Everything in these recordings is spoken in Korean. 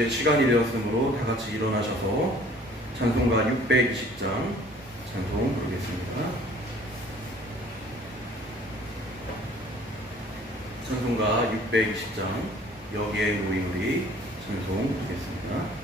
이제 시간이 되었으므로 다 같이 일어나셔서 찬송가 620장 찬송 부르겠습니다. 찬송가 620장 여기에 놓인 우리 찬송 부르겠습니다.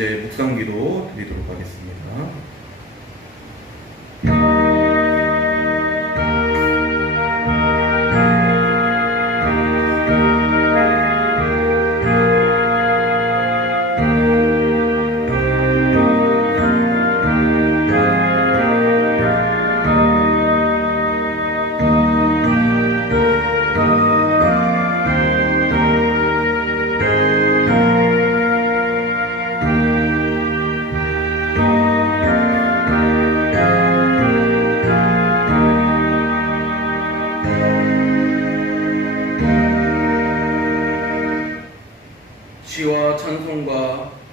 이제 묵상기도 드리도록 하겠습니다.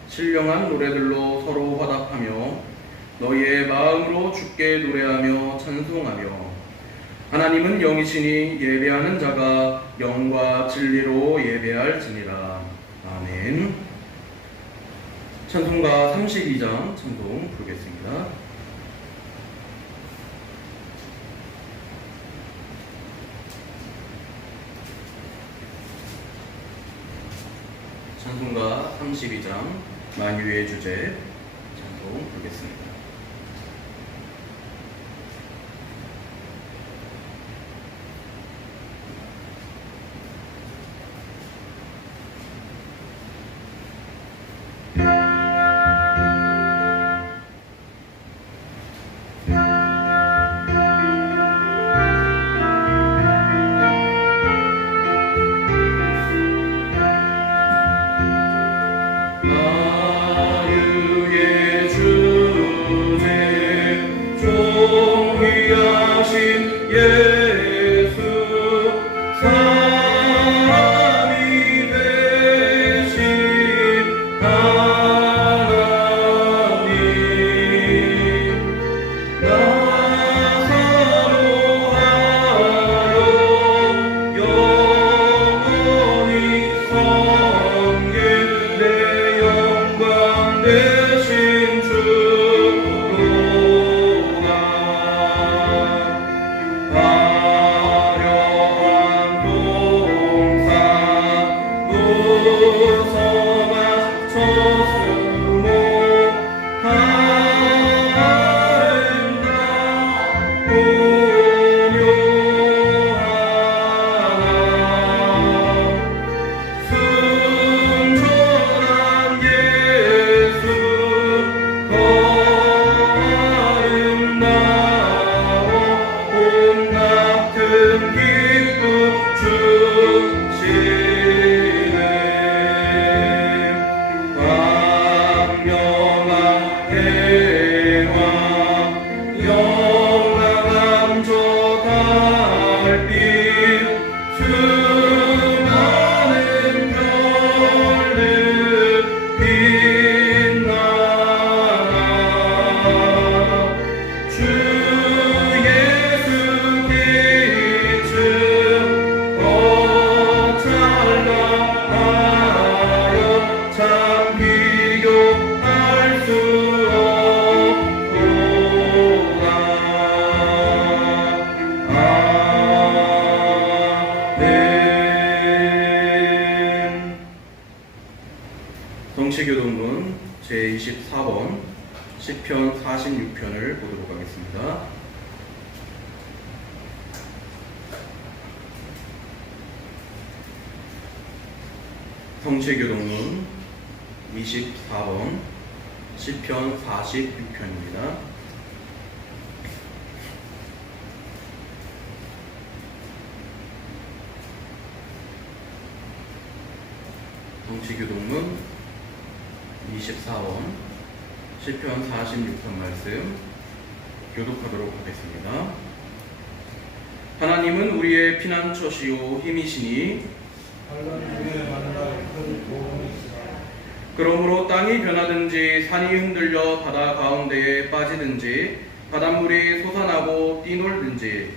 신령한 노래들로 서로 화답하며 너희의 마음으로 주께 노래하며 찬송하며 하나님은 영이시니 예배하는 자가 영과 진리로 예배할지니라. 아멘. 찬송가 32장 찬송 부르겠습니다. 찬송가 32장 만유의 주제 찬송 부르겠습니다. 성취교동문 제24번 시편 46편을 보도록 하겠습니다. 성취교동문 24번 시편 46편입니다. 성취교동문 24번 시편 46편 말씀 교독하도록 하겠습니다. 하나님은 우리의 피난처시요 힘이시니 그러므로 땅이 변하든지 산이 흔들려 바다 가운데에 빠지든지 바닷물이 솟아나고 뛰놀든지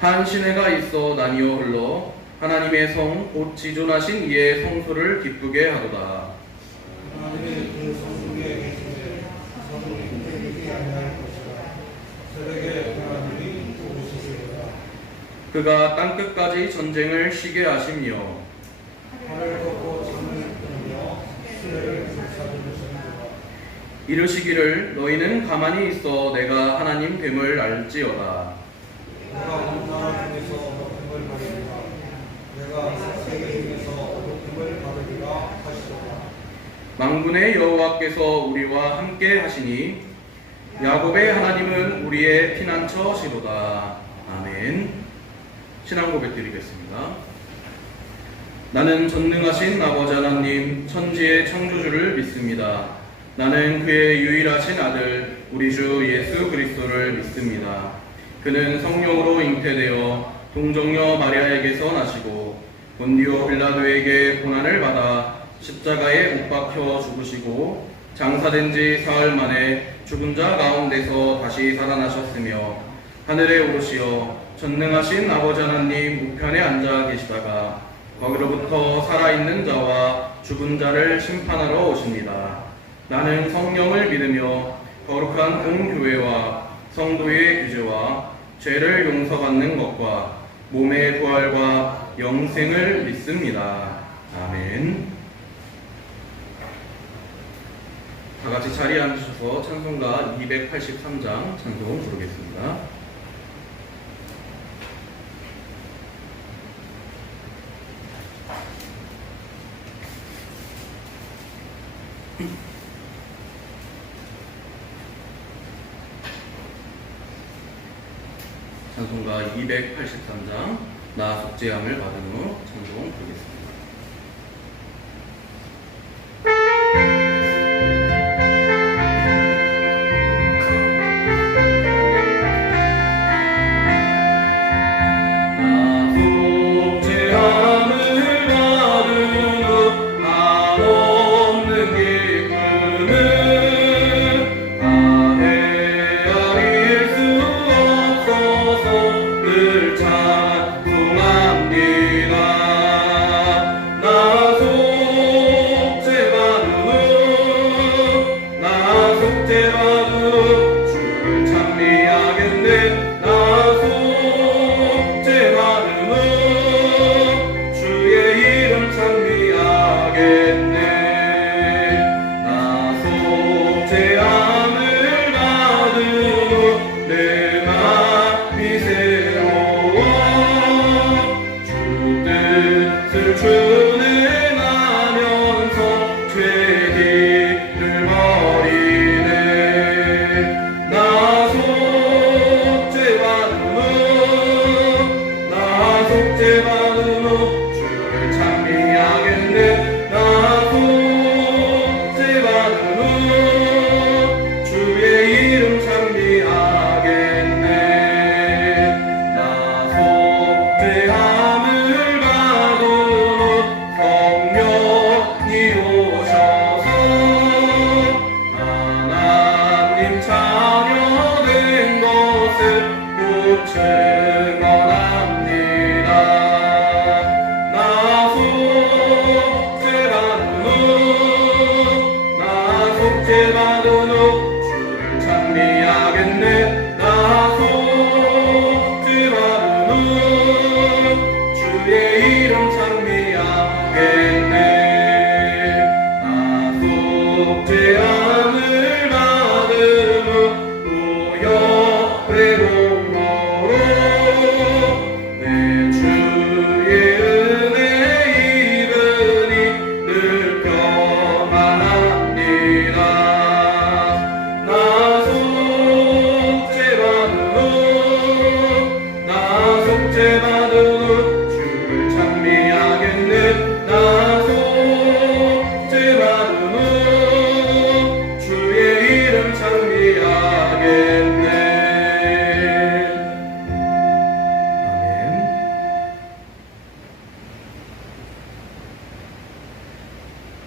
한 시내가 있어 나뉘어 흘러 하나님의 성 곧 지존하신 이의 성소를 기쁘게 하도다. 하나님의 그 성중에 계시되 성을 힘들게 아니할 것이라. 저에게 하나님이 도우시리로다. 그가 땅끝까지 전쟁을 쉬게 하시며 하늘 걷고 창을 끊으며 수레를 불사르시는도다. 이르시기를 너희는 가만히 있어 내가 하나님 됨을 알지어다. 내가 온 나라 중에서 높임을 받으리라. 내가 세계 중에서 높임을 받으리라 하시도다. 만군의 여호와께서 우리와 함께 하시니 야곱의 하나님은 우리의 피난처시로다. 아멘. 신앙 고백 드리겠습니다. 나는 전능하신 아버지 하나님 천지의 창조주를 믿습니다. 나는 그의 유일하신 아들 우리 주 예수 그리스도를 믿습니다. 그는 성령으로 잉태되어 동정녀 마리아에게서 나시고 본디오 빌라도에게 고난을 받아 십자가에 못 박혀 죽으시고 장사된 지 사흘 만에 죽은 자 가운데서 다시 살아나셨으며 하늘에 오르시어 전능하신 아버지 하나님 우편에 앉아 계시다가 거기로부터 살아있는 자와 죽은 자를 심판하러 오십니다. 나는 성령을 믿으며 거룩한 공교회와 성도의 규제와 죄를 용서받는 것과 몸의 부활과 영생을 믿습니다. 아멘. 다 같이 자리에 앉으셔서 찬송가 283장 찬송 부르겠습니다. 찬송가 283장 나 속죄함을 받은 후 찬송 부르겠습니다.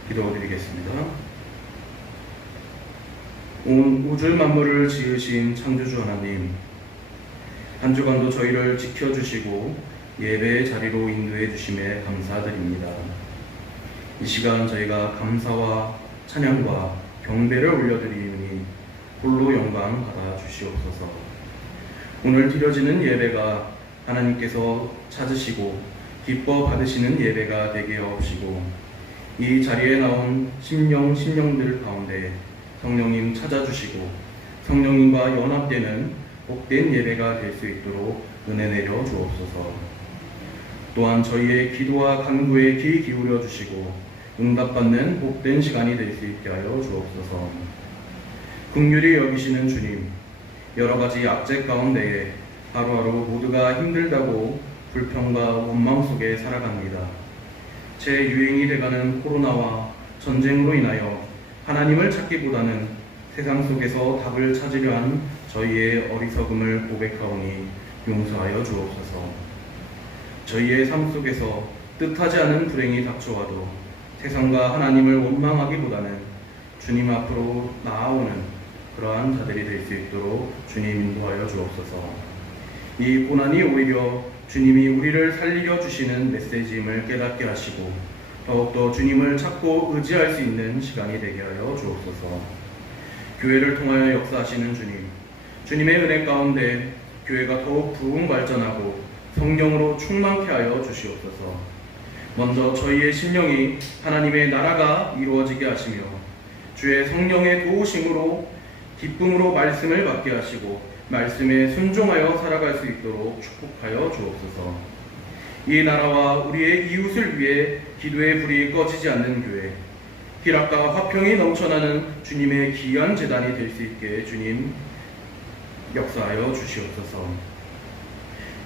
기도드리겠습니다. 온 우주 만물을 지으신 창조주 하나님, 한 주간도 저희를 지켜주시고 예배의 자리로 인도해 주심에 감사드립니다. 이 시간 저희가 감사와 찬양과 경배를 올려드리니 홀로 영광 받아 주시옵소서. 오늘 드려지는 예배가 하나님께서 찾으시고 기뻐 받으시는 예배가 되게 하옵시고, 이 자리에 나온 심령들 가운데 성령님 찾아주시고 성령님과 연합되는 복된 예배가 될 수 있도록 은혜 내려 주옵소서. 또한 저희의 기도와 간구에 귀 기울여 주시고 응답받는 복된 시간이 될 수 있게 하여 주옵소서. 긍휼히 여기시는 주님, 여러 가지 악재 가운데에 하루하루 모두가 힘들다고 불평과 원망 속에 살아갑니다. 재유행이 돼가는 코로나와 전쟁으로 인하여 하나님을 찾기보다는 세상 속에서 답을 찾으려 한 저희의 어리석음을 고백하오니 용서하여 주옵소서. 저희의 삶 속에서 뜻하지 않은 불행이 닥쳐와도 세상과 하나님을 원망하기보다는 주님 앞으로 나아오는 그러한 자들이 될 수 있도록 주님 인도하여 주옵소서. 이 고난이 오히려 주님이 우리를 살리려 주시는 메시지임을 깨닫게 하시고 더욱더 주님을 찾고 의지할 수 있는 시간이 되게 하여 주옵소서. 교회를 통하여 역사하시는 주님, 주님의 은혜 가운데 교회가 더욱 부흥 발전하고 성령으로 충만케 하여 주시옵소서. 먼저 저희의 심령이 하나님의 나라가 이루어지게 하시며 주의 성령의 도우심으로 기쁨으로 말씀을 받게 하시고 말씀에 순종하여 살아갈 수 있도록 축복하여 주옵소서. 이 나라와 우리의 이웃을 위해 기도의 불이 꺼지지 않는 교회, 희락과 화평이 넘쳐나는 주님의 귀한 제단이 될 수 있게 주님 역사하여 주시옵소서.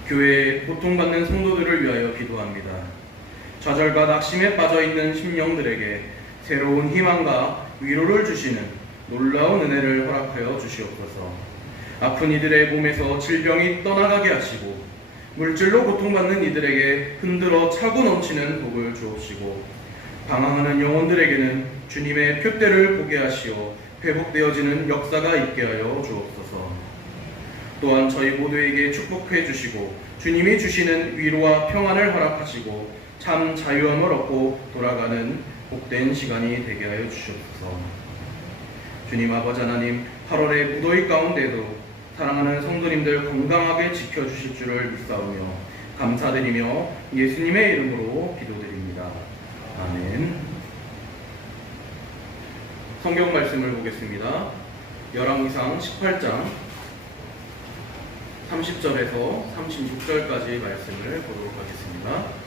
교회에 고통받는 성도들을 위하여 기도합니다. 좌절과 낙심에 빠져있는 심령들에게 새로운 희망과 위로를 주시는 놀라운 은혜를 허락하여 주시옵소서. 아픈 이들의 몸에서 질병이 떠나가게 하시고 물질로 고통받는 이들에게 흔들어 차고 넘치는 복을 주옵시고 방황하는 영혼들에게는 주님의 표대를 보게 하시어 회복되어지는 역사가 있게 하여 주옵소서. 또한 저희 모두에게 축복해 주시고 주님이 주시는 위로와 평안을 허락하시고 참 자유함을 얻고 돌아가는 복된 시간이 되게 하여 주시옵소서. 주님 아버지 하나님, 8월의 무더위 가운데도 사랑하는 성도님들 건강하게 지켜주실 줄을 믿사오며 감사드리며 예수님의 이름으로 기도드립니다. 아멘. 성경 말씀을 보겠습니다. 열왕기상 18장 30절에서 36절까지 말씀을 보도록 하겠습니다.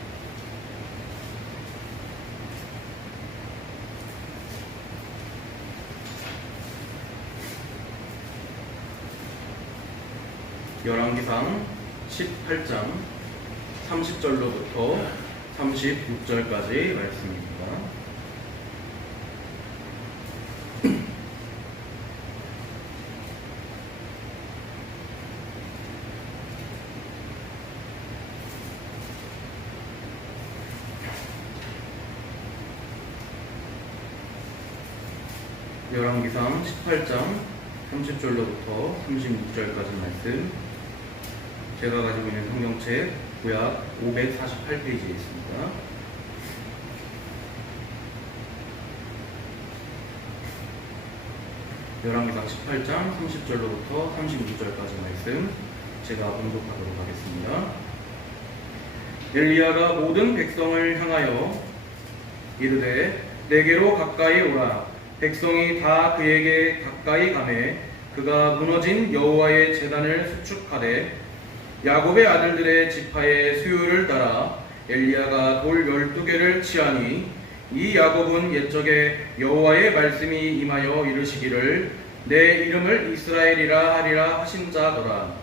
열왕기상 18장 30절로부터 36절까지 말씀입니다. 열왕기상 18장 30절로부터 36절까지 말씀, 제가 가지고 있는 성경책 구약 548페이지에 있습니다. 열왕기상 18장 30절로부터 36절까지 말씀, 제가 봉독하도록 하겠습니다. 엘리야가 모든 백성을 향하여 이르되 내게로 가까이 오라. 백성이 다 그에게 가까이 가매 그가 무너진 여호와의 제단을 수축하되 야곱의 아들들의 지파의 수요를 따라 엘리야가 돌 12개를 치하니 이 야곱은 옛적에 여호와의 말씀이 임하여 이르시기를 내 이름을 이스라엘이라 하리라 하신 자더라.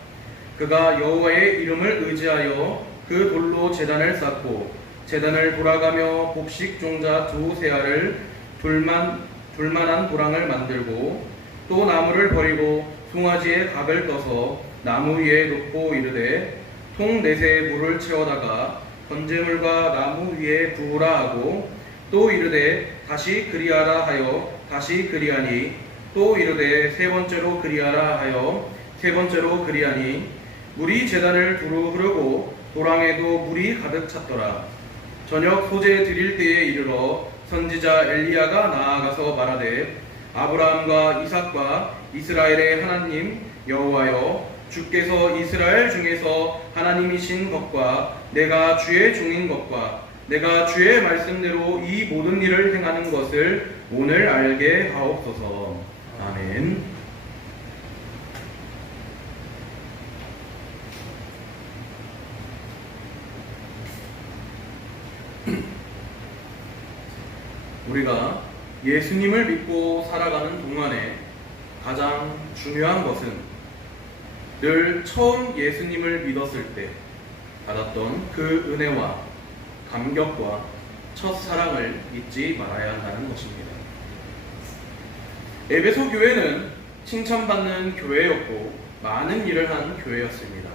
그가 여호와의 이름을 의지하여 그 돌로 제단을 쌓고 제단을 돌아가며 곡식 종자 2세알을 둘만한 도랑을 만들고 또 나무를 버리고 송아지에 각을 떠서 나무 위에 놓고 이르되 통 4새 물을 채워다가 번제물과 나무 위에 부으라 하고 또 이르되 다시 그리하라 하여 다시 그리하니 또 이르되 3번째로 그리하라 하여 3번째로 그리하니 물이 제단을 두루 흐르고 도랑에도 물이 가득 찼더라. 저녁 소제 드릴 때에 이르러 선지자 엘리야가 나아가서 말하되 아브라함과 이삭과 이스라엘의 하나님 여호와여, 주께서 이스라엘 중에서 하나님이신 것과 내가 주의 종인 것과 내가 주의 말씀대로 이 모든 일을 행하는 것을 오늘 알게 하옵소서. 아멘. 우리가 예수님을 믿고 살아가는 동안에 가장 중요한 것은 늘 처음 예수님을 믿었을 때 받았던 그 은혜와 감격과 첫사랑을 잊지 말아야 한다는 것입니다. 에베소 교회는 칭찬받는 교회였고 많은 일을 한 교회였습니다.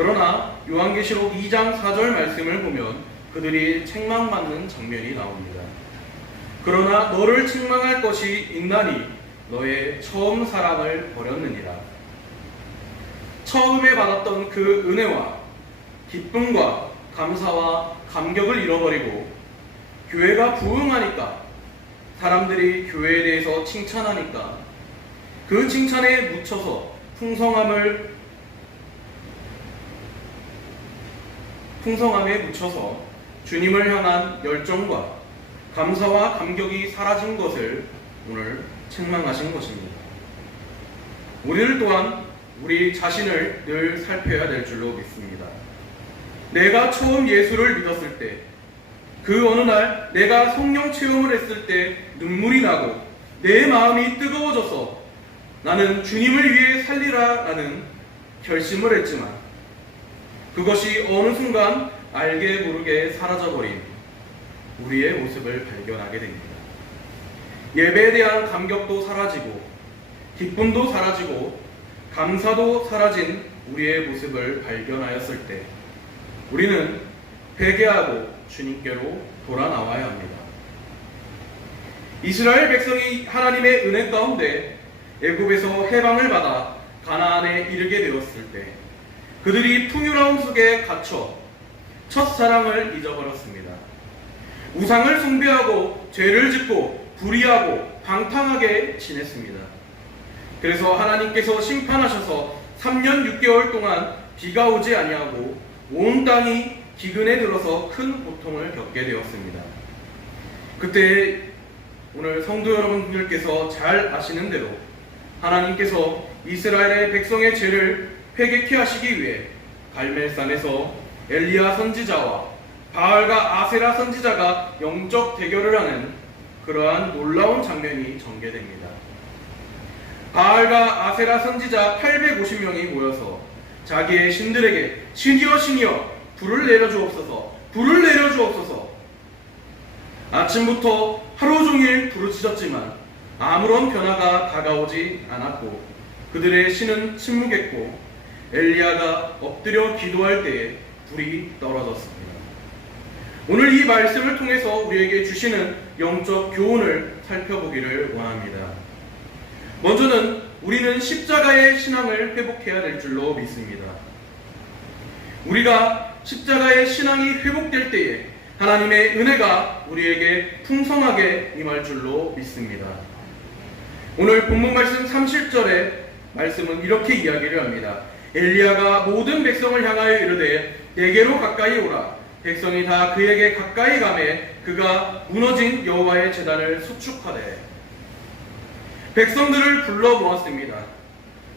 그러나 요한계시록 2장 4절 말씀을 보면 그들이 책망받는 장면이 나옵니다. 그러나 너를 책망할 것이 있나니 너의 처음 사랑을 버렸느니라. 처음에 받았던 그 은혜와 기쁨과 감사와 감격을 잃어버리고 교회가 부흥하니까 사람들이 교회에 대해서 칭찬하니까 그 칭찬에 묻혀서 풍성함에 묻혀서 주님을 향한 열정과 감사와 감격이 사라진 것을 오늘 책망하신 것입니다. 우리들 또한 우리 자신을 늘 살펴야 될 줄로 믿습니다. 내가 처음 예수를 믿었을 때, 그 어느 날 내가 성령 체험을 했을 때 눈물이 나고 내 마음이 뜨거워져서 나는 주님을 위해 살리라라는 결심을 했지만 그것이 어느 순간 알게 모르게 사라져버린 우리의 모습을 발견하게 됩니다. 예배에 대한 감격도 사라지고 기쁨도 사라지고 감사도 사라진 우리의 모습을 발견하였을 때 우리는 회개하고 주님께로 돌아 나와야 합니다. 이스라엘 백성이 하나님의 은혜 가운데 애굽에서 해방을 받아 가나안에 이르게 되었을 때 그들이 풍요로움 속에 갇혀 첫사랑을 잊어버렸습니다. 우상을 숭배하고 죄를 짓고 불의하고 방탕하게 지냈습니다. 그래서 하나님께서 심판하셔서 3년 6개월 동안 비가 오지 아니하고 온 땅이 기근에 들어서 큰 고통을 겪게 되었습니다. 그때 오늘 성도 여러분들께서 잘 아시는 대로 하나님께서 이스라엘의 백성의 죄를 회개케 하시기 위해 갈멜산에서 엘리야 선지자와 바알과 아세라 선지자가 영적 대결을 하는 그러한 놀라운 장면이 전개됩니다. 바알과 아세라 선지자 850명이 모여서 자기의 신들에게 신이여 신이여 불을 내려주옵소서, 불을 내려주옵소서. 아침부터 하루 종일 부르짖었지만 아무런 변화가 다가오지 않았고 그들의 신은 침묵했고 엘리야가 엎드려 기도할 때에 불이 떨어졌습니다. 오늘 이 말씀을 통해서 우리에게 주시는 영적 교훈을 살펴보기를 원합니다. 먼저는 우리는 십자가의 신앙을 회복해야 될 줄로 믿습니다. 우리가 십자가의 신앙이 회복될 때에 하나님의 은혜가 우리에게 풍성하게 임할 줄로 믿습니다. 오늘 본문 말씀 30절의 말씀은 이렇게 이야기를 합니다. 엘리야가 모든 백성을 향하여 이르되 내게로 가까이 오라. 백성이 다 그에게 가까이 가매 그가 무너진 여호와의 제단을 수축하되 백성들을 불러 모았습니다.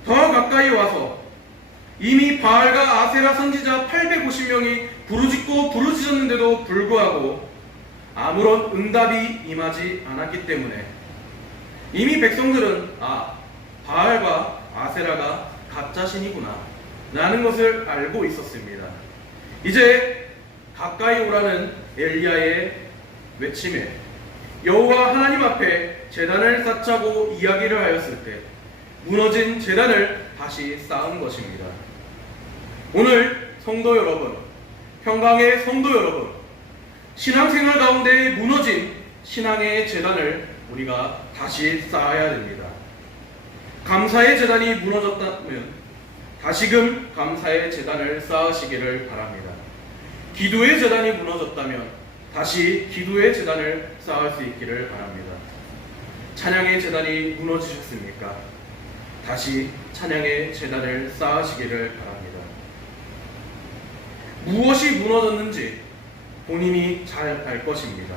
더 가까이 와서 이미 바알과 아세라 선지자 850명이 부르짖고 부르짖었는데도 불구하고 아무런 응답이 임하지 않았기 때문에 이미 백성들은 바알과 아세라가 가짜신이구나 라는 것을 알고 있었습니다. 이제 가까이 오라는 엘리야의 외침에 여호와 하나님 앞에 제단을 쌓자고 이야기를 하였을 때 무너진 제단을 다시 쌓은 것입니다. 오늘 성도 여러분, 평강의 성도 여러분, 신앙생활 가운데 무너진 신앙의 제단을 우리가 다시 쌓아야 됩니다. 감사의 제단이 무너졌다면 다시금 감사의 제단을 쌓으시기를 바랍니다. 기도의 제단이 무너졌다면 다시 기도의 제단을 쌓을 수 있기를 바랍니다. 찬양의 제단이 무너지셨습니까? 다시 찬양의 제단을 쌓으시기를 바랍니다. 무엇이 무너졌는지 본인이 잘 알 것입니다.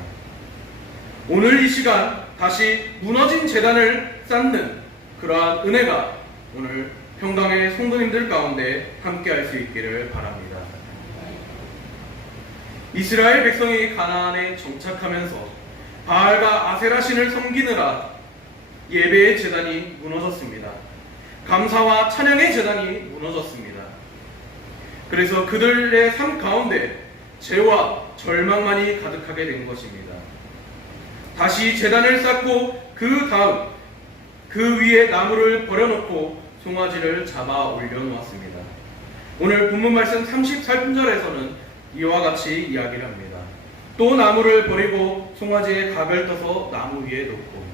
오늘 이 시간 다시 무너진 제단을 쌓는 그러한 은혜가 오늘 평강의 성도님들 가운데 함께 할 수 있기를 바랍니다. 이스라엘 백성이 가나안에 정착하면서 바알과 아세라 신을 섬기느라 예배의 제단이 무너졌습니다. 감사와 찬양의 제단이 무너졌습니다. 그래서 그들의 삶 가운데 죄와 절망만이 가득하게 된 것입니다. 다시 제단을 쌓고 그 다음 그 위에 나무를 버려놓고 송아지를 잡아 올려놓았습니다. 오늘 본문 말씀 34분절에서는 이와 같이 이야기를 합니다. 또 나무를 버리고 송아지의 각을 떠서 나무 위에 놓고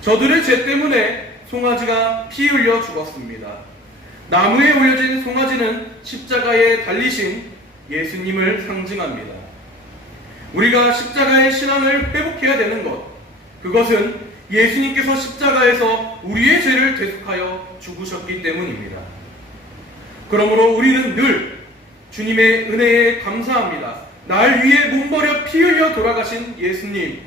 저들의 죄 때문에 송아지가 피 흘려 죽었습니다. 나무에 올려진 송아지는 십자가에 달리신 예수님을 상징합니다. 우리가 십자가의 신앙을 회복해야 되는 것, 그것은 예수님께서 십자가에서 우리의 죄를 대속하여 죽으셨기 때문입니다. 그러므로 우리는 늘 주님의 은혜에 감사합니다. 날 위해 몸버려 피 흘려 돌아가신 예수님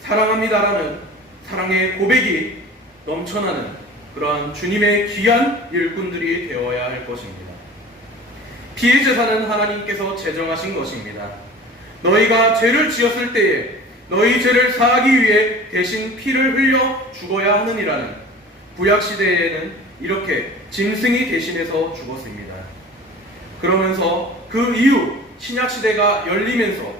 사랑합니다라는 사랑의 고백이 넘쳐나는 그러한 주님의 귀한 일꾼들이 되어야 할 것입니다. 피의 제사는 하나님께서 제정하신 것입니다. 너희가 죄를 지었을 때에 너희 죄를 사하기 위해 대신 피를 흘려 죽어야 하느니라는 구약시대에는 이렇게 짐승이 대신해서 죽었습니다. 그러면서 그 이후 신약시대가 열리면서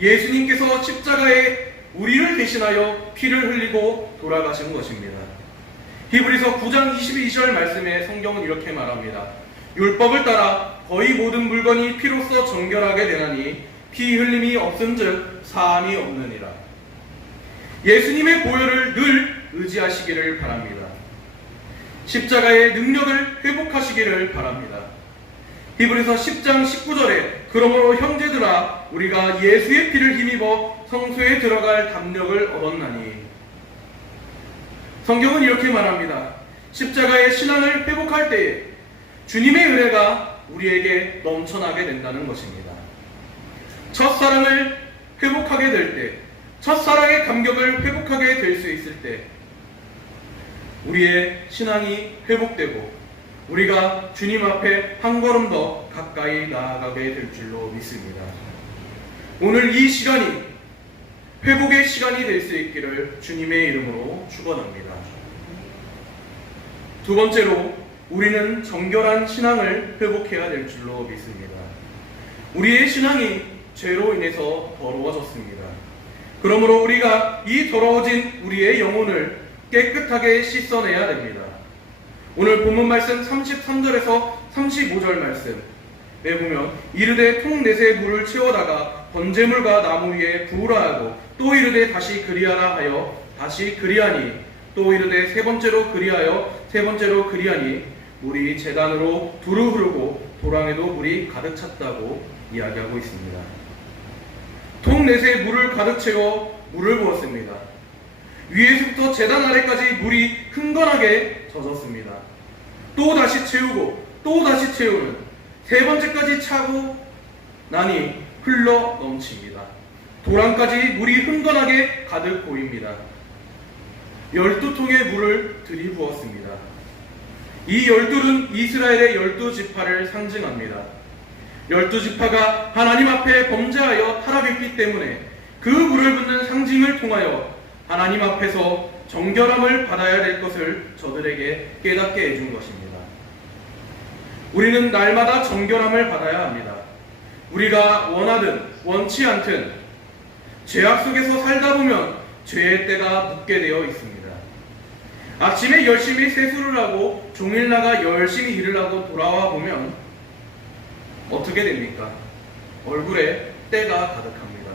예수님께서 십자가에 우리를 대신하여 피를 흘리고 돌아가신 것입니다. 히브리서 9장 22절 말씀에 성경은 이렇게 말합니다. 율법을 따라 거의 모든 물건이 피로써 정결하게 되나니 피 흘림이 없은즉 사함이 없느니라. 예수님의 보혈을 늘 의지하시기를 바랍니다. 십자가의 능력을 회복하시기를 바랍니다. 히브리서 10장 19절에 그러므로 형제들아 우리가 예수의 피를 힘입어 성소에 들어갈 담력을 얻었나니. 성경은 이렇게 말합니다. 십자가의 신앙을 회복할 때에 주님의 은혜가 우리에게 넘쳐나게 된다는 것입니다. 첫사랑을 회복하게 될 때, 첫사랑의 감격을 회복하게 될 수 있을 때 우리의 신앙이 회복되고 우리가 주님 앞에 한 걸음 더 가까이 나아가게 될 줄로 믿습니다. 오늘 이 시간이 회복의 시간이 될 수 있기를 주님의 이름으로 축원합니다. 두 번째로 우리는 정결한 신앙을 회복해야 될 줄로 믿습니다. 우리의 신앙이 죄로 인해서 더러워졌습니다. 그러므로 우리가 이 더러워진 우리의 영혼을 깨끗하게 씻어내야 됩니다. 오늘 본문 말씀 33절에서 35절 말씀에 보면 이르되 통 넷에 물을 채워다가 번제물과 나무 위에 부으라 하고 또 이르되 다시 그리하라 하여 다시 그리하니 또 이르되 세 번째로 그리하여 세 번째로 그리하니 물이 제단으로 두루 흐르고 도랑에도 물이 가득 찼다고 이야기하고 있습니다. 통 넷에 물을 가득 채워 물을 부었습니다. 위에서부터 제단 아래까지 물이 흥건하게 젖었습니다. 또 다시 채우고 또 다시 채우는 세 번째까지 차고 나니 흘러 넘칩니다. 도랑까지 물이 흥건하게 가득 보입니다. 12통의 물을 들이부었습니다. 이 12는 이스라엘의 12지파를 상징합니다. 12지파가 하나님 앞에 범죄하여 타락했기 때문에 그 물을 붓는 상징을 통하여 하나님 앞에서 정결함을 받아야 될 것을 저들에게 깨닫게 해준 것입니다. 우리는 날마다 정결함을 받아야 합니다. 우리가 원하든 원치 않든 죄악 속에서 살다 보면 죄의 때가 묻게 되어 있습니다. 아침에 열심히 세수를 하고 종일 나가 열심히 일을 하고 돌아와 보면 어떻게 됩니까? 얼굴에 때가 가득합니다.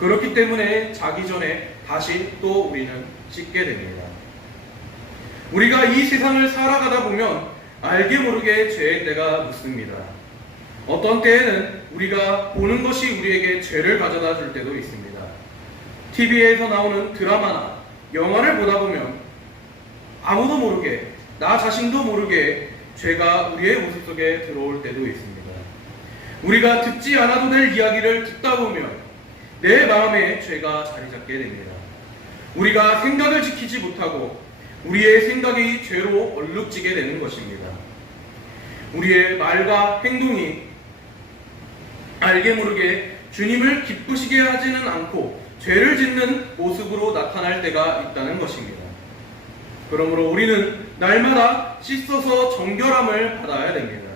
그렇기 때문에 자기 전에 다시 또 우리는 씻게 됩니다. 우리가 이 세상을 살아가다 보면 알게 모르게 죄의 때가 묻습니다. 어떤 때에는 우리가 보는 것이 우리에게 죄를 가져다 줄 때도 있습니다. TV에서 나오는 드라마나 영화를 보다 보면 아무도 모르게, 나 자신도 모르게 죄가 우리의 모습 속에 들어올 때도 있습니다. 우리가 듣지 않아도 될 이야기를 듣다 보면 내 마음에 죄가 자리 잡게 됩니다. 우리가 생각을 지키지 못하고 우리의 생각이 죄로 얼룩지게 되는 것입니다. 우리의 말과 행동이 알게 모르게 주님을 기쁘시게 하지는 않고 죄를 짓는 모습으로 나타날 때가 있다는 것입니다. 그러므로 우리는 날마다 씻어서 정결함을 받아야 됩니다.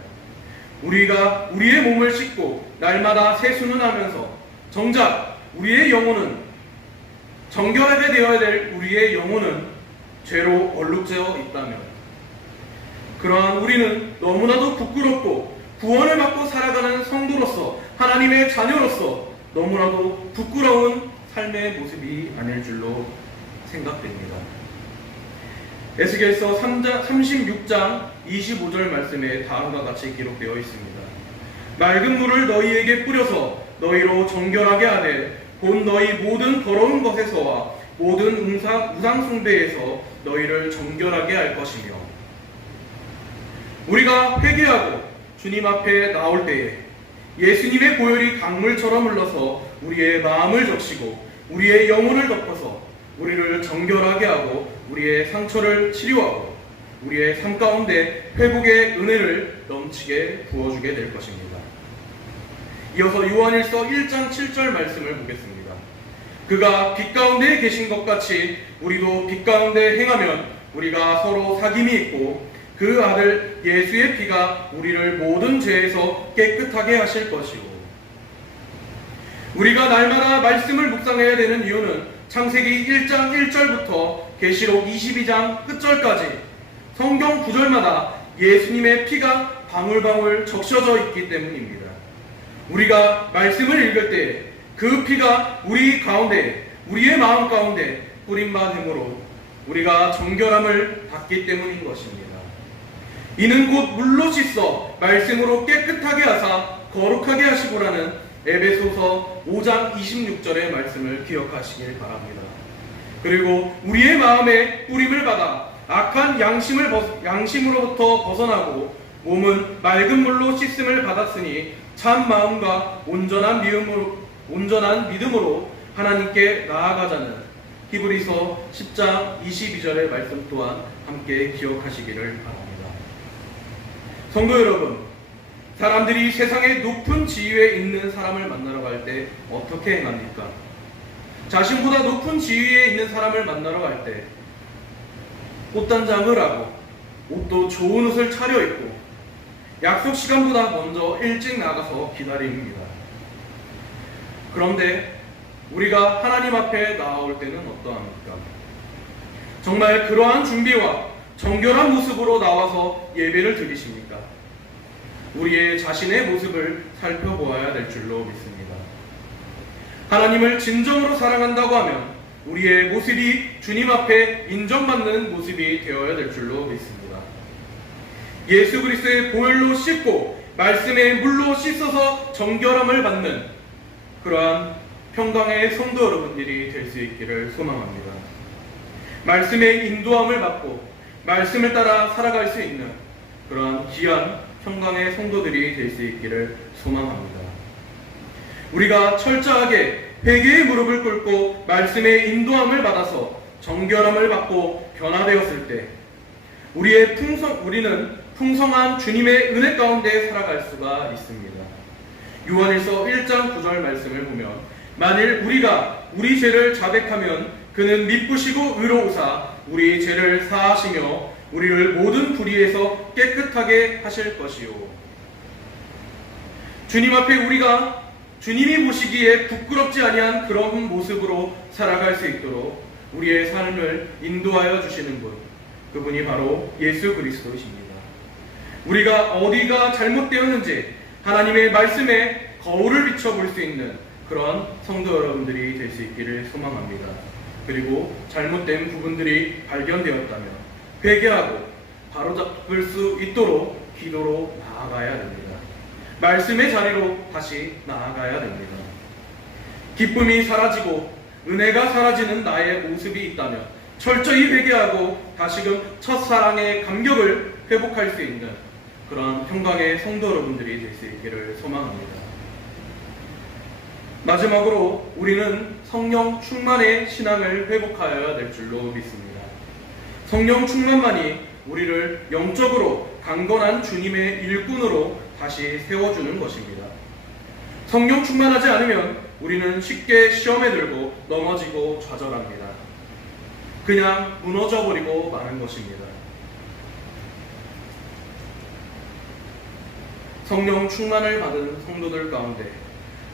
우리가 우리의 몸을 씻고 날마다 세수는 하면서 정작 우리의 영혼은 정결하게 되어야 될 우리의 영혼은 죄로 얼룩져 있다면 그러한 우리는 너무나도 부끄럽고 구원을 받고 살아가는 성도로서 하나님의 자녀로서 너무나도 부끄러운 삶의 모습이 아닐 줄로 생각됩니다. 에스겔서 36장 25절 말씀에 다음과 같이 기록되어 있습니다. 맑은 물을 너희에게 뿌려서 너희로 정결하게 하되 곧 너희 모든 더러운 것에서와 모든 우상 숭배에서 너희를 정결하게 할 것이며, 우리가 회개하고 주님 앞에 나올 때에 예수님의 보혈이 강물처럼 흘러서 우리의 마음을 적시고 우리의 영혼을 덮어서 우리를 정결하게 하고 우리의 상처를 치료하고 우리의 삶 가운데 회복의 은혜를 넘치게 부어주게 될 것입니다. 이어서 요한일서 1장 7절 말씀을 보겠습니다. 그가 빛 가운데 계신 것 같이 우리도 빛 가운데 행하면 우리가 서로 사귐이 있고 그 아들 예수의 피가 우리를 모든 죄에서 깨끗하게 하실 것이고, 우리가 날마다 말씀을 묵상해야 되는 이유는 창세기 1장 1절부터 계시록 22장 끝절까지 성경 구절마다 예수님의 피가 방울방울 적셔져 있기 때문입니다. 우리가 말씀을 읽을 때 그 피가 우리 가운데, 우리의 마음 가운데 뿌림받음으로 우리가 정결함을 받기 때문인 것입니다. 이는 곧 물로 씻어 말씀으로 깨끗하게 하사 거룩하게 하시고라는 에베소서 5장 26절의 말씀을 기억하시길 바랍니다. 그리고 우리의 마음에 뿌림을 받아 악한 양심으로부터 벗어나고 몸은 맑은 물로 씻음을 받았으니 참 마음과 온전한 믿음으로 하나님께 나아가자는 히브리서 10장 22절의 말씀 또한 함께 기억하시기를 바랍니다. 성도 여러분, 사람들이 세상의 높은 지위에 있는 사람을 만나러 갈 때 어떻게 행합니까? 자신보다 높은 지위에 있는 사람을 만나러 갈 때 꽃단장을 하고 옷도 좋은 옷을 차려입고 약속 시간보다 먼저 일찍 나가서 기다립니다. 그런데 우리가 하나님 앞에 나올 때는 어떠합니까? 정말 그러한 준비와 정결한 모습으로 나와서 예배를 드리십니까? 우리의 자신의 모습을 살펴보아야 될 줄로 믿습니다. 하나님을 진정으로 사랑한다고 하면 우리의 모습이 주님 앞에 인정받는 모습이 되어야 될 줄로 믿습니다. 예수 그리스도의 보혈로 씻고 말씀의 물로 씻어서 정결함을 받는 그러한 평강의 성도 여러분들이 될 수 있기를 소망합니다. 말씀의 인도함을 받고 말씀을 따라 살아갈 수 있는 그러한 귀한 평강의 성도들이 될 수 있기를 소망합니다. 우리가 철저하게 회개의 무릎을 꿇고 말씀의 인도함을 받아서 정결함을 받고 변화되었을 때 우리는 풍성한 주님의 은혜 가운데 살아갈 수가 있습니다. 요한일서 1장 9절 말씀을 보면 만일 우리가 우리 죄를 자백하면 그는 미쁘시고 의로우사 우리 죄를 사하시며 우리를 모든 불의에서 깨끗하게 하실 것이요. 주님 앞에 우리가 주님이 보시기에 부끄럽지 아니한 그런 모습으로 살아갈 수 있도록 우리의 삶을 인도하여 주시는 분, 그분이 바로 예수 그리스도이십니다. 우리가 어디가 잘못되었는지 하나님의 말씀에 거울을 비춰볼 수 있는 그런 성도 여러분들이 될 수 있기를 소망합니다. 그리고 잘못된 부분들이 발견되었다면 회개하고 바로잡을 수 있도록 기도로 나아가야 됩니다. 말씀의 자리로 다시 나아가야 됩니다. 기쁨이 사라지고 은혜가 사라지는 나의 모습이 있다면 철저히 회개하고 다시금 첫사랑의 감격을 회복할 수 있는 그런 평강의 성도 여러분들이 될 수 있기를 소망합니다. 마지막으로 우리는 성령 충만의 신앙을 회복하여야 될 줄로 믿습니다. 성령 충만만이 우리를 영적으로 강건한 주님의 일꾼으로 다시 세워주는 것입니다. 성령 충만하지 않으면 우리는 쉽게 시험에 들고 넘어지고 좌절합니다. 그냥 무너져버리고 마는 것입니다. 성령 충만을 받은 성도들 가운데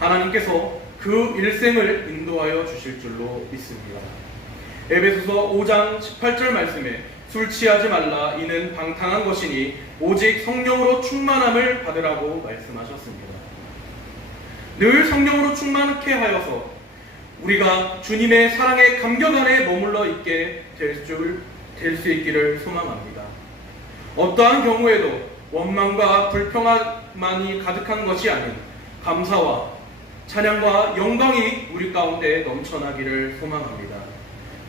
하나님께서 그 일생을 인도하여 주실 줄로 믿습니다. 에베소서 5장 18절 말씀에 술 취하지 말라 이는 방탕한 것이니 오직 성령으로 충만함을 받으라고 말씀하셨습니다. 늘 성령으로 충만케 하여서 우리가 주님의 사랑의 감격 안에 머물러 있게 될 수 있기를 소망합니다. 어떠한 경우에도 원망과 불평만이 가득한 것이 아닌 감사와 찬양과 영광이 우리 가운데 넘쳐나기를 소망합니다.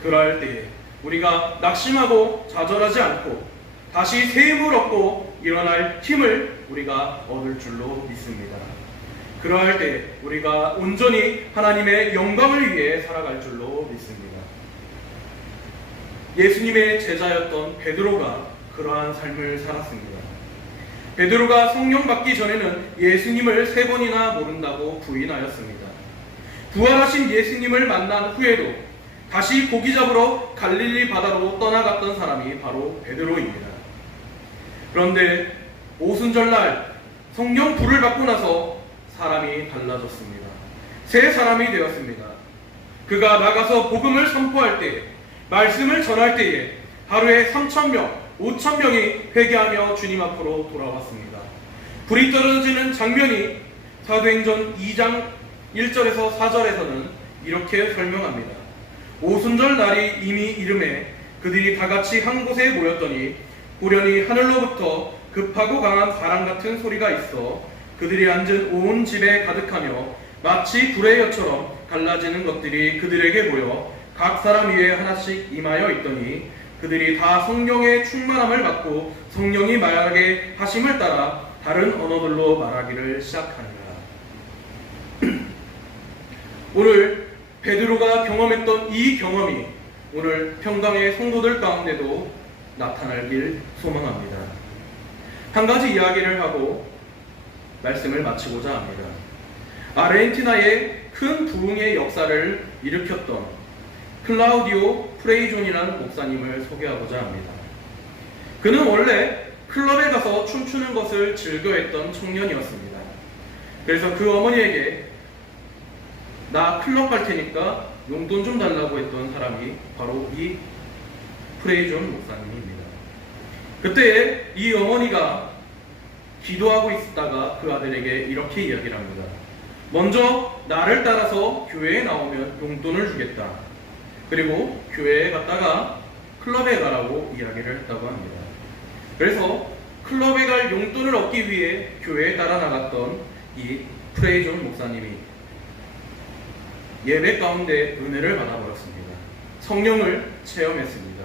그러할 때에 우리가 낙심하고 좌절하지 않고 다시 새 힘을 얻고 일어날 힘을 우리가 얻을 줄로 믿습니다. 그러할 때 우리가 온전히 하나님의 영광을 위해 살아갈 줄로 믿습니다. 예수님의 제자였던 베드로가 그러한 삶을 살았습니다. 베드로가 성령 받기 전에는 예수님을 3번이나 모른다고 부인하였습니다. 부활하신 예수님을 만난 후에도 다시 고기 잡으러 갈릴리 바다로 떠나갔던 사람이 바로 베드로입니다. 그런데 오순절날 성령 불을 받고 나서 사람이 달라졌습니다. 새 사람이 되었습니다. 그가 나가서 복음을 선포할 때에, 말씀을 전할 때에 하루에 3,000명, 5,000명이 회개하며 주님 앞으로 돌아왔습니다. 불이 떨어지는 장면이 사도행전 2장 1절에서 4절에서는 이렇게 설명합니다. 오순절 날이 이미 이름에 그들이 다 같이 한 곳에 모였더니 우연히 하늘로부터 급하고 강한 바람 같은 소리가 있어 그들이 앉은 온 집에 가득하며 마치 불의 엿처럼 갈라지는 것들이 그들에게 모여 각 사람 위에 하나씩 임하여 있더니 그들이 다 성령의 충만함을 받고 성령이 말하게 하심을 따라 다른 언어들로 말하기를 시작하니라. 오늘 베드로가 경험했던 이 경험이 오늘 평강의 성도들 가운데도 나타나길 소망합니다. 한 가지 이야기를 하고 말씀을 마치고자 합니다. 아르헨티나의 큰 부흥의 역사를 일으켰던 클라우디오 프레이존이라는 목사님을 소개하고자 합니다. 그는 원래 클럽에 가서 춤추는 것을 즐겨했던 청년이었습니다. 그래서 그 어머니에게 나 클럽 갈 테니까 용돈 좀 달라고 했던 사람이 바로 이 프레이존 목사님입니다. 그때 이 어머니가 기도하고 있다가 그 아들에게 이렇게 이야기를 합니다. 먼저 나를 따라서 교회에 나오면 용돈을 주겠다. 그리고 교회에 갔다가 클럽에 가라고 이야기를 했다고 합니다. 그래서 클럽에 갈 용돈을 얻기 위해 교회에 따라 나갔던 이 프레이존 목사님이 예배 가운데 은혜를 받아버렸습니다. 성령을 체험했습니다.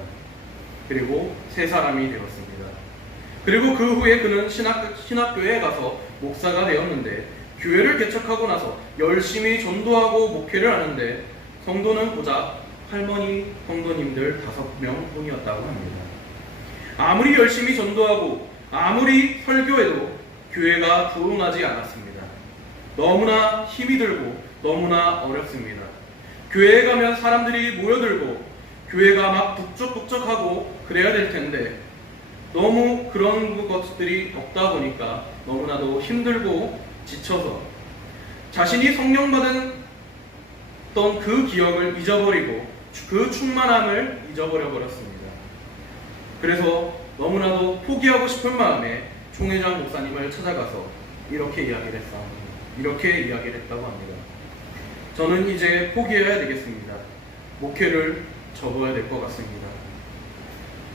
그리고 새 사람이 되었습니다. 그리고 그 후에 그는 신학교에 가서 목사가 되었는데 교회를 개척하고 나서 열심히 전도하고 목회를 하는데 성도는 고작 할머니 성도님들 5명 뿐이었다고 합니다. 아무리 열심히 전도하고 아무리 설교해도 교회가 부흥하지 않았습니다. 너무나 힘이 들고 너무나 어렵습니다. 교회에 가면 사람들이 모여들고 교회가 막 북적북적하고 그래야 될 텐데 너무 그런 것들이 없다 보니까 너무나도 힘들고 지쳐서 자신이 성령 받은 그 기억을 잊어버리고 그 충만함을 잊어버려 버렸습니다. 그래서 너무나도 포기하고 싶은 마음에 총회장 목사님을 찾아가서 이렇게 이야기를 했다고 합니다. 저는 이제 포기해야 되겠습니다. 목회를 접어야 될 것 같습니다.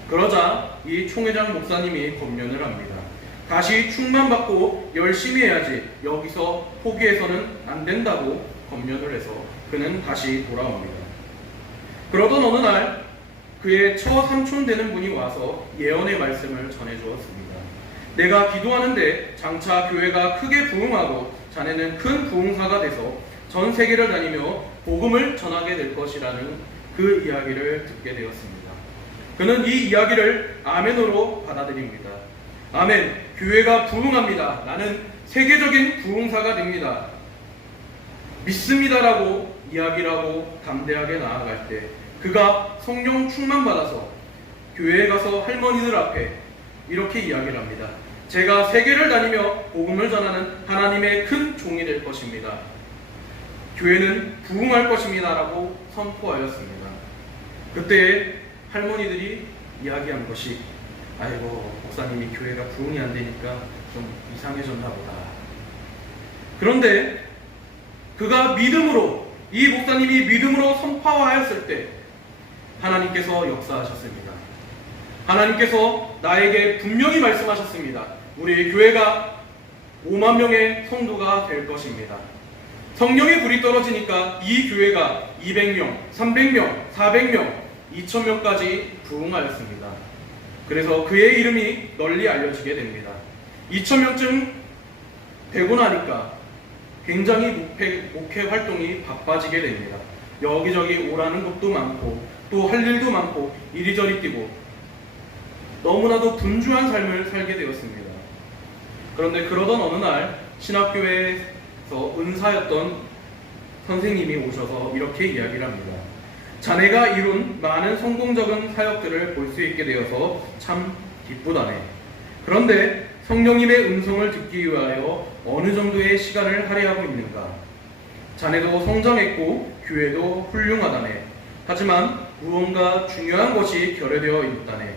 그러자 이 총회장 목사님이 권면을 합니다. 다시 충만받고 열심히 해야지 여기서 포기해서는 안 된다고 권면을 해서 그는 다시 돌아옵니다. 그러던 어느 날 그의 처삼촌 되는 분이 와서 예언의 말씀을 전해주었습니다. 내가 기도하는데 장차 교회가 크게 부흥하고 자네는 큰 부흥사가 돼서 전 세계를 다니며 복음을 전하게 될 것이라는 그 이야기를 듣게 되었습니다. 그는 이 이야기를 아멘으로 받아들입니다. 아멘, 교회가 부흥합니다. 나는 세계적인 부흥사가 됩니다. 믿습니다라고 이야기를 하고 담대하게 나아갈 때 그가 성령 충만받아서 교회에 가서 할머니들 앞에 이렇게 이야기를 합니다. 제가 세계를 다니며 복음을 전하는 하나님의 큰 종이 될 것입니다. 교회는 부흥할 것입니다 라고 선포하였습니다. 그때 할머니들이 이야기한 것이 아이고 목사님이 교회가 부흥이 안 되니까 좀 이상해졌나 보다. 그런데 그가 믿음으로 이 목사님이 믿음으로 선파하였을 때 하나님께서 역사하셨습니다. 하나님께서 나에게 분명히 말씀하셨습니다. 우리 교회가 5만 명의 성도가 될 것입니다. 성령의 불이 떨어지니까 이 교회가 200명, 300명, 400명, 2000명까지 부흥하였습니다. 그래서 그의 이름이 널리 알려지게 됩니다. 2000명쯤 되고 나니까 굉장히 목회 활동이 바빠지게 됩니다. 여기저기 오라는 것도 많고 또 할 일도 많고 이리저리 뛰고 너무나도 분주한 삶을 살게 되었습니다. 그런데 그러던 어느 날 신학교에서 은사였던 선생님이 오셔서 이렇게 이야기를 합니다. 자네가 이룬 많은 성공적인 사역들을 볼 수 있게 되어서 참 기쁘다네. 그런데 성령님의 음성을 듣기 위하여 어느 정도의 시간을 할애하고 있는가? 자네도 성장했고 교회도 훌륭하다네. 하지만 무언가 중요한 것이 결여되어 있다네.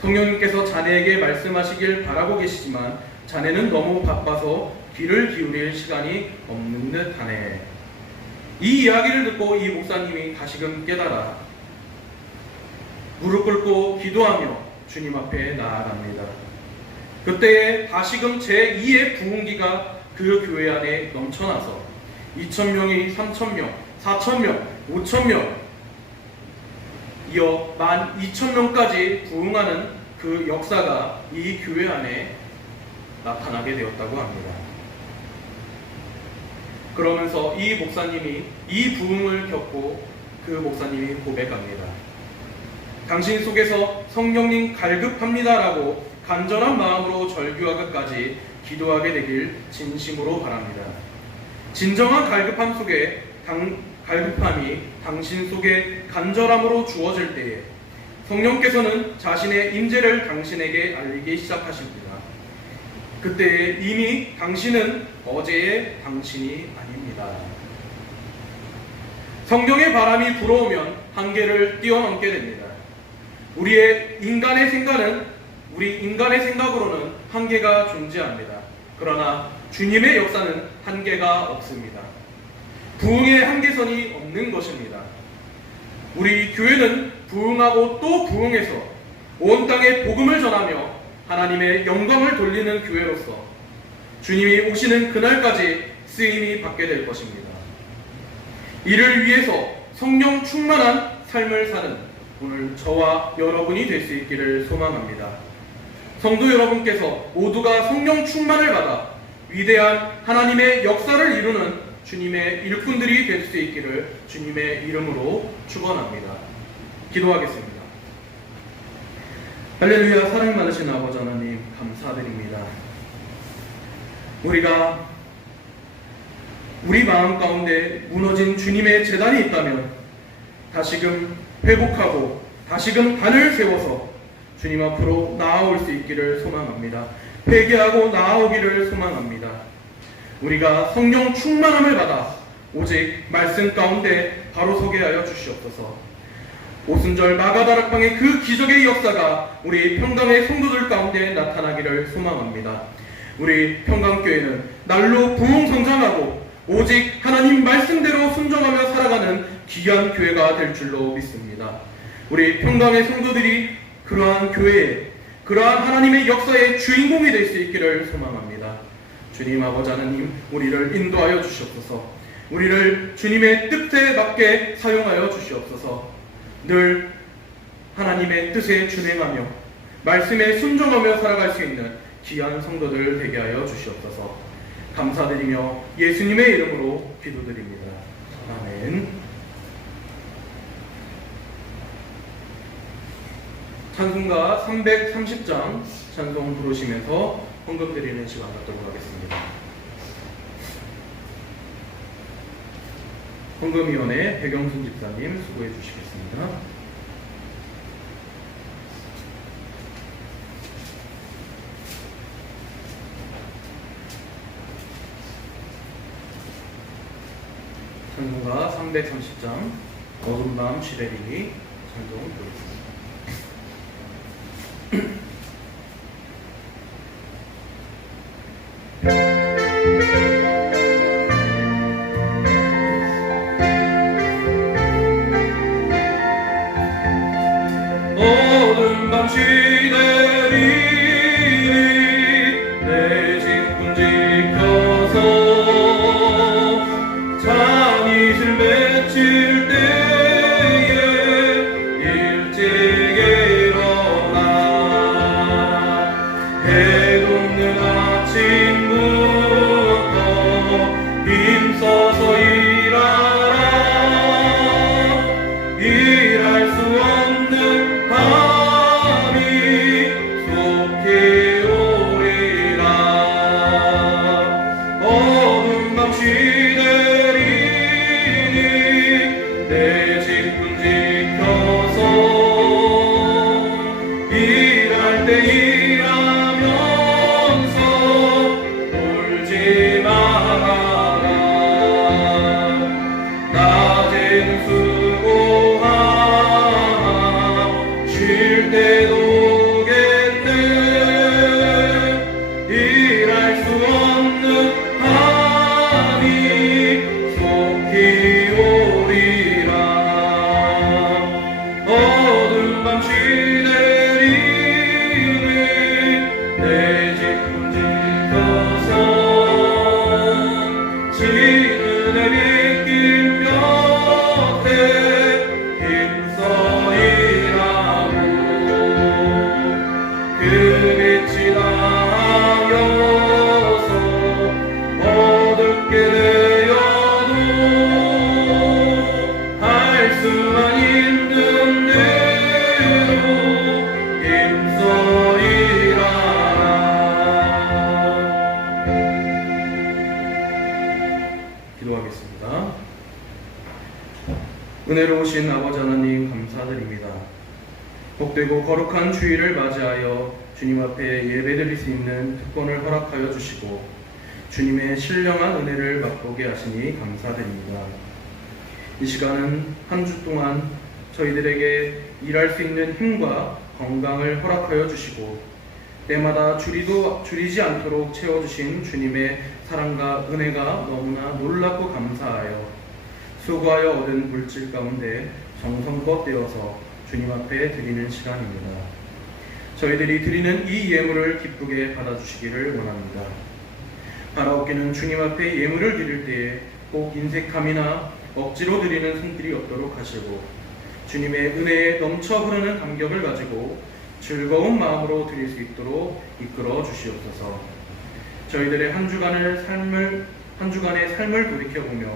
성령님께서 자네에게 말씀하시길 바라고 계시지만 자네는 너무 바빠서 귀를 기울일 시간이 없는 듯 하네. 이 이야기를 듣고 이 목사님이 다시금 깨달아 무릎 꿇고 기도하며 주님 앞에 나아갑니다. 그때에 다시금 제2의 부흥기가 그 교회 안에 넘쳐나서 2000명이 3000명, 4000명, 5000명 이어 12,000명까지 부흥하는 그 역사가 이 교회 안에 나타나게 되었다고 합니다. 그러면서 이 목사님이 이 부흥을 겪고 그 목사님이 고백합니다. 당신 속에서 성령님 갈급합니다라고 간절한 마음으로 절규하기까지 기도하게 되길 진심으로 바랍니다. 진정한 갈급함 속에 갈급함이 당신 속에 간절함으로 주어질 때에 성령께서는 자신의 임재를 당신에게 알리기 시작하십니다. 그때에 이미 당신은 어제의 당신이 아닙니다. 성령의 바람이 불어오면 한계를 뛰어넘게 됩니다. 우리 인간의 생각으로는 한계가 존재합니다. 그러나 주님의 역사는 한계가 없습니다. 부흥의 한계선이 없는 것입니다. 우리 교회는 부흥하고 또 부흥해서 온 땅에 복음을 전하며 하나님의 영광을 돌리는 교회로서 주님이 오시는 그날까지 쓰임이 받게 될 것입니다. 이를 위해서 성령 충만한 삶을 사는 오늘 저와 여러분이 될 수 있기를 소망합니다. 성도 여러분께서 모두가 성령 충만을 받아 위대한 하나님의 역사를 이루는 주님의 일꾼들이 될 수 있기를 주님의 이름으로 축원합니다. 기도하겠습니다. 할렐루야. 사랑 많으신 아버지 하나님 감사드립니다. 우리가 우리 마음 가운데 무너진 주님의 제단이 있다면 다시금 회복하고 다시금 단을 세워서 주님 앞으로 나아올 수 있기를 소망합니다. 회개하고 나아오기를 소망합니다. 우리가 성령 충만함을 받아 오직 말씀 가운데 바로 서게 하여 주시옵소서. 오순절 마가다락방의 그 기적의 역사가 우리 평강의 성도들 가운데 나타나기를 소망합니다. 우리 평강교회는 날로 부흥 성장하고 오직 하나님 말씀대로 순종하며 살아가는 귀한 교회가 될 줄로 믿습니다. 우리 평강의 성도들이 그러한 교회에 그러한 하나님의 역사의 주인공이 될 수 있기를 소망합니다. 주님 아버지 하나님 우리를 인도하여 주시옵소서. 우리를 주님의 뜻에 맞게 사용하여 주시옵소서. 늘 하나님의 뜻에 준행하며 말씀에 순종하며 살아갈 수 있는 귀한 성도들 되게 하여 주시옵소서. 감사드리며 예수님의 이름으로 기도드립니다. 아멘. 찬송가 330장 찬송 부르시면서 헌금 드리는 시간 갖도록 하겠습니다. 헌금위원회 백영순 집사님 수고해 주시겠습니다. 찬송가 330장 어둠밤 시래리니 찬송 부르겠습니다. 어두운 밤 시대리 내 집꾼 지켜서 잠이실 맺힐 때에 일찍 일어나 해 돋는 아침부터 힘써서 일하라 일할 수 없는 밤이 속히 오리라 어두운 밤 시대리니 내 집꾼 지켜서 일할 때 일하면서 울지 말아라 낮에는 수고하나 쉴 때도 오겠네 일할 수 없는 밤이 속히 오리라 어두운 밤 시대리니 내 집꾼 지켜서 지는 빗길 곁에 힘써 일하고 그 빛이 나여서 어둡게 되어도 할 수만 있는 대로 힘써 일하라 기도하겠습니다. 은혜로우신 아버지 하나님 감사드립니다. 복되고 거룩한 주일을 맞이하여 주님 앞에 예배드릴 수 있는 특권을 허락하여 주시고 주님의 신령한 은혜를 맛보게 하시니 감사드립니다. 이 시간은 한 주 동안 저희들에게 일할 수 있는 힘과 건강을 허락하여 주시고 때마다 줄이지 않도록 채워주신 주님의 사랑과 은혜가 너무나 놀랍고 감사하여 수고하여 얻은 물질 가운데 정성껏 떼어서 주님 앞에 드리는 시간입니다. 저희들이 드리는 이 예물을 기쁘게 받아주시기를 원합니다. 바라옵기는 주님 앞에 예물을 드릴 때에 꼭 인색함이나 억지로 드리는 손길이 없도록 하시고 주님의 은혜에 넘쳐 흐르는 감격을 가지고 즐거운 마음으로 드릴 수 있도록 이끌어 주시옵소서. 저희들의 한 주간의 삶을 돌이켜보며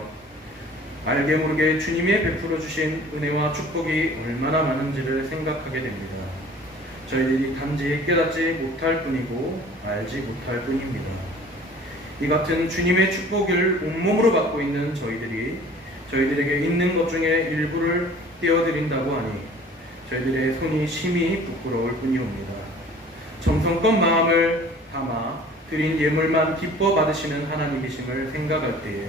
알게 모르게 주님이 베풀어 주신 은혜와 축복이 얼마나 많은지를 생각하게 됩니다. 저희들이 단지 깨닫지 못할 뿐이고 알지 못할 뿐입니다. 이 같은 주님의 축복을 온몸으로 받고 있는 저희들에게 있는 것 중에 일부를 떼어드린다고 하니 저희들의 손이 심히 부끄러울 뿐이옵니다. 정성껏 마음을 담아 드린 예물만 기뻐 받으시는 하나님이심을 생각할 때에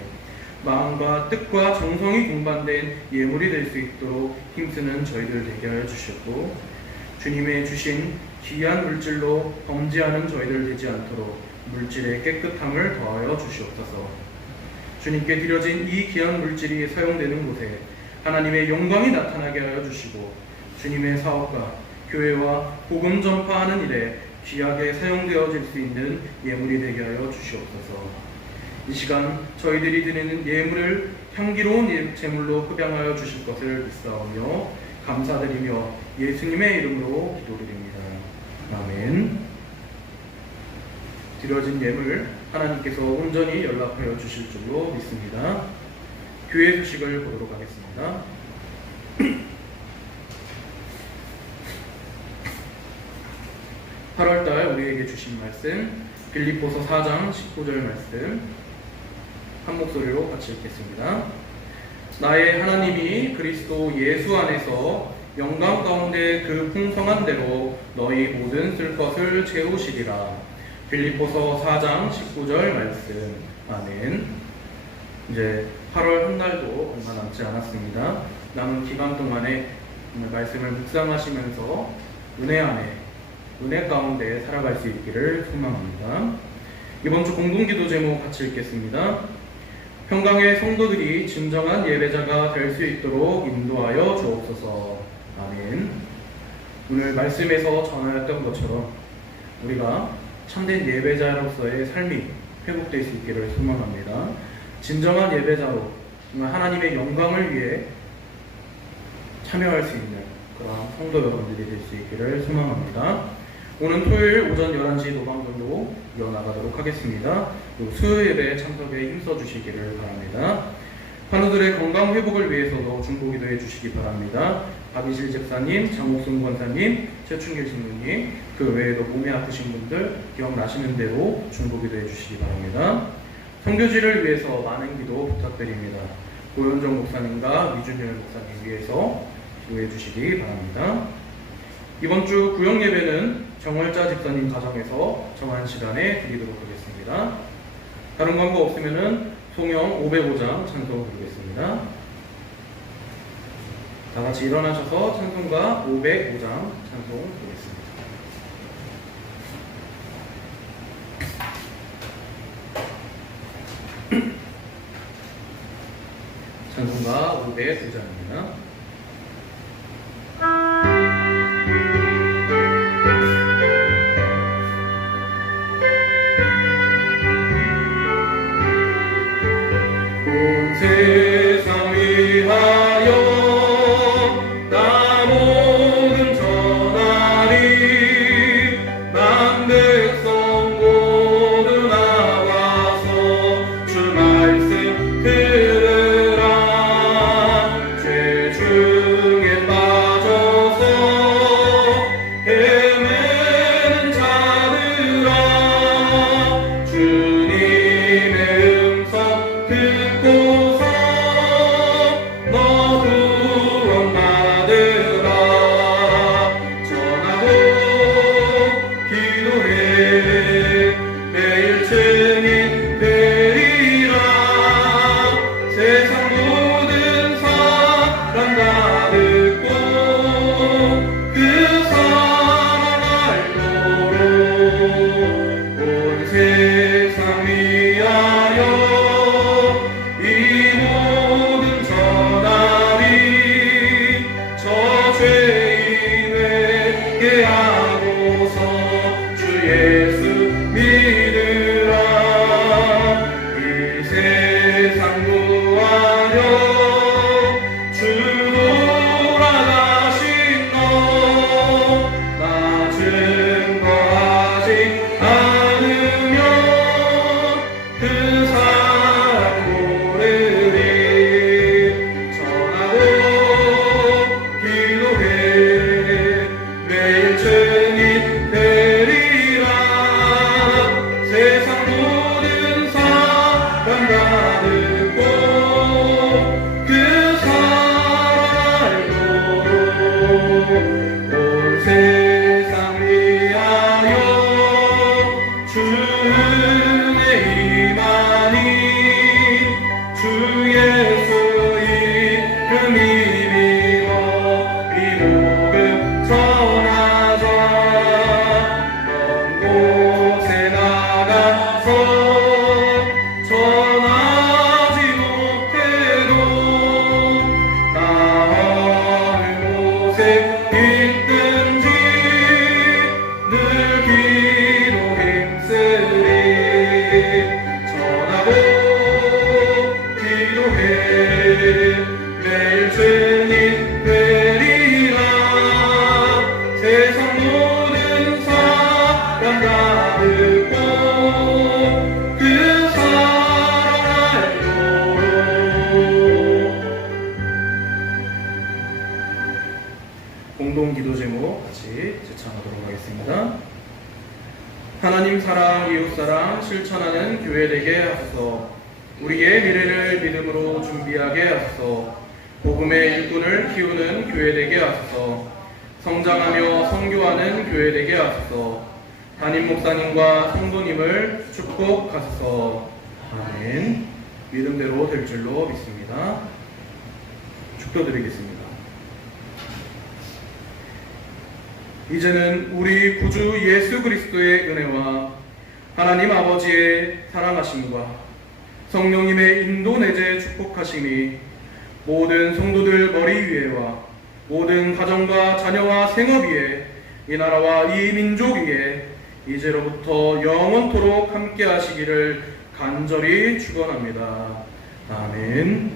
마음과 뜻과 정성이 동반된 예물이 될 수 있도록 힘쓰는 저희들 되게 하여 주셨고 주님의 주신 귀한 물질로 범죄하는 저희들 되지 않도록 물질의 깨끗함을 더하여 주시옵소서. 주님께 드려진 이 귀한 물질이 사용되는 곳에 하나님의 영광이 나타나게 하여 주시고 주님의 사업과 교회와 복음 전파하는 일에 귀하게 사용되어질 수 있는 예물이 되게 하여 주시옵소서. 이 시간 저희들이 드리는 예물을 향기로운 제물로 흡양하여 주실 것을 믿사오며 감사드리며 예수님의 이름으로 기도드립니다. 아멘. 드려진 예물 하나님께서 온전히 연락하여 주실 줄로 믿습니다. 교회 소식을 보도록 하겠습니다. 8월달 우리에게 주신 말씀 빌립보서 4장 19절 말씀 한 목소리로 같이 읽겠습니다. 나의 하나님이 그리스도 예수 안에서 영광 가운데 그 풍성한 대로 너희 모든 쓸 것을 채우시리라. 빌립보서 4장 19절 말씀. 아멘. 이제 8월 한 달도 얼마 남지 않았습니다. 남은 기간 동안에 말씀을 묵상하시면서 은혜 안에 은혜 가운데 살아갈 수 있기를 소망합니다. 이번 주 공동기도 제목 같이 읽겠습니다. 평강의 성도들이 진정한 예배자가 될 수 있도록 인도하여 주옵소서. 아멘. 오늘 말씀에서 전하였던 것처럼 우리가 참된 예배자로서의 삶이 회복될 수 있기를 소망합니다. 진정한 예배자로 정말 하나님의 영광을 위해 참여할 수 있는 그런 성도 여러분들이 될 수 있기를 소망합니다. 오늘 토요일 오전 11시 노방전도 이어나가도록 하겠습니다. 수요 예배 참석에 힘써 주시기를 바랍니다. 환우들의 건강 회복을 위해서도 중보기도해 주시기 바랍니다. 박이실 집사님, 장옥순 권사님, 최춘길 신부님, 그 외에도 몸이 아프신 분들 기억나시는 대로 중보기도해 주시기 바랍니다. 선교지를 위해서 많은 기도 부탁드립니다. 고현정 목사님과 미준열 목사님 위해서 기도해 주시기 바랍니다. 이번 주 구역 예배는 정월자 집사님 가정에서 정한 시간에 드리도록 하겠습니다. 다른 광고 없으면은 송영 505장 찬송 드리겠습니다. 다 같이 일어나셔서 찬송가 505장 찬송 드리겠습니다. 찬송가 505장입니다. 세상 위하여 나 모든 전하리 만백성 모두 나와서 주 말씀 들으라 죄 중에 빠져서 헤매는 자들아 주님의 음성 듣고 공동기도 제목 같이 제창하도록 하겠습니다. 하나님 사랑, 이웃 사랑 실천하는 교회 되게 하소서. 우리의 미래를 믿음으로 준비하게 하소서. 복음의 일꾼을 키우는 교회 되게 하소서. 성장하며 선교하는 교회 되게 하소서. 담임 목사님과 성도님을 축복하소서. 아멘. 믿음대로 될 줄로 믿습니다. 축도드리겠습니다. 이제는 우리 구주 예수 그리스도의 은혜와 하나님 아버지의 사랑하심과 성령님의 인도 내재 축복하심이 모든 성도들 머리 위에와 모든 가정과 자녀와 생업 위에 이 나라와 이 민족 위에 이제로부터 영원토록 함께 하시기를 간절히 축원합니다. 아멘.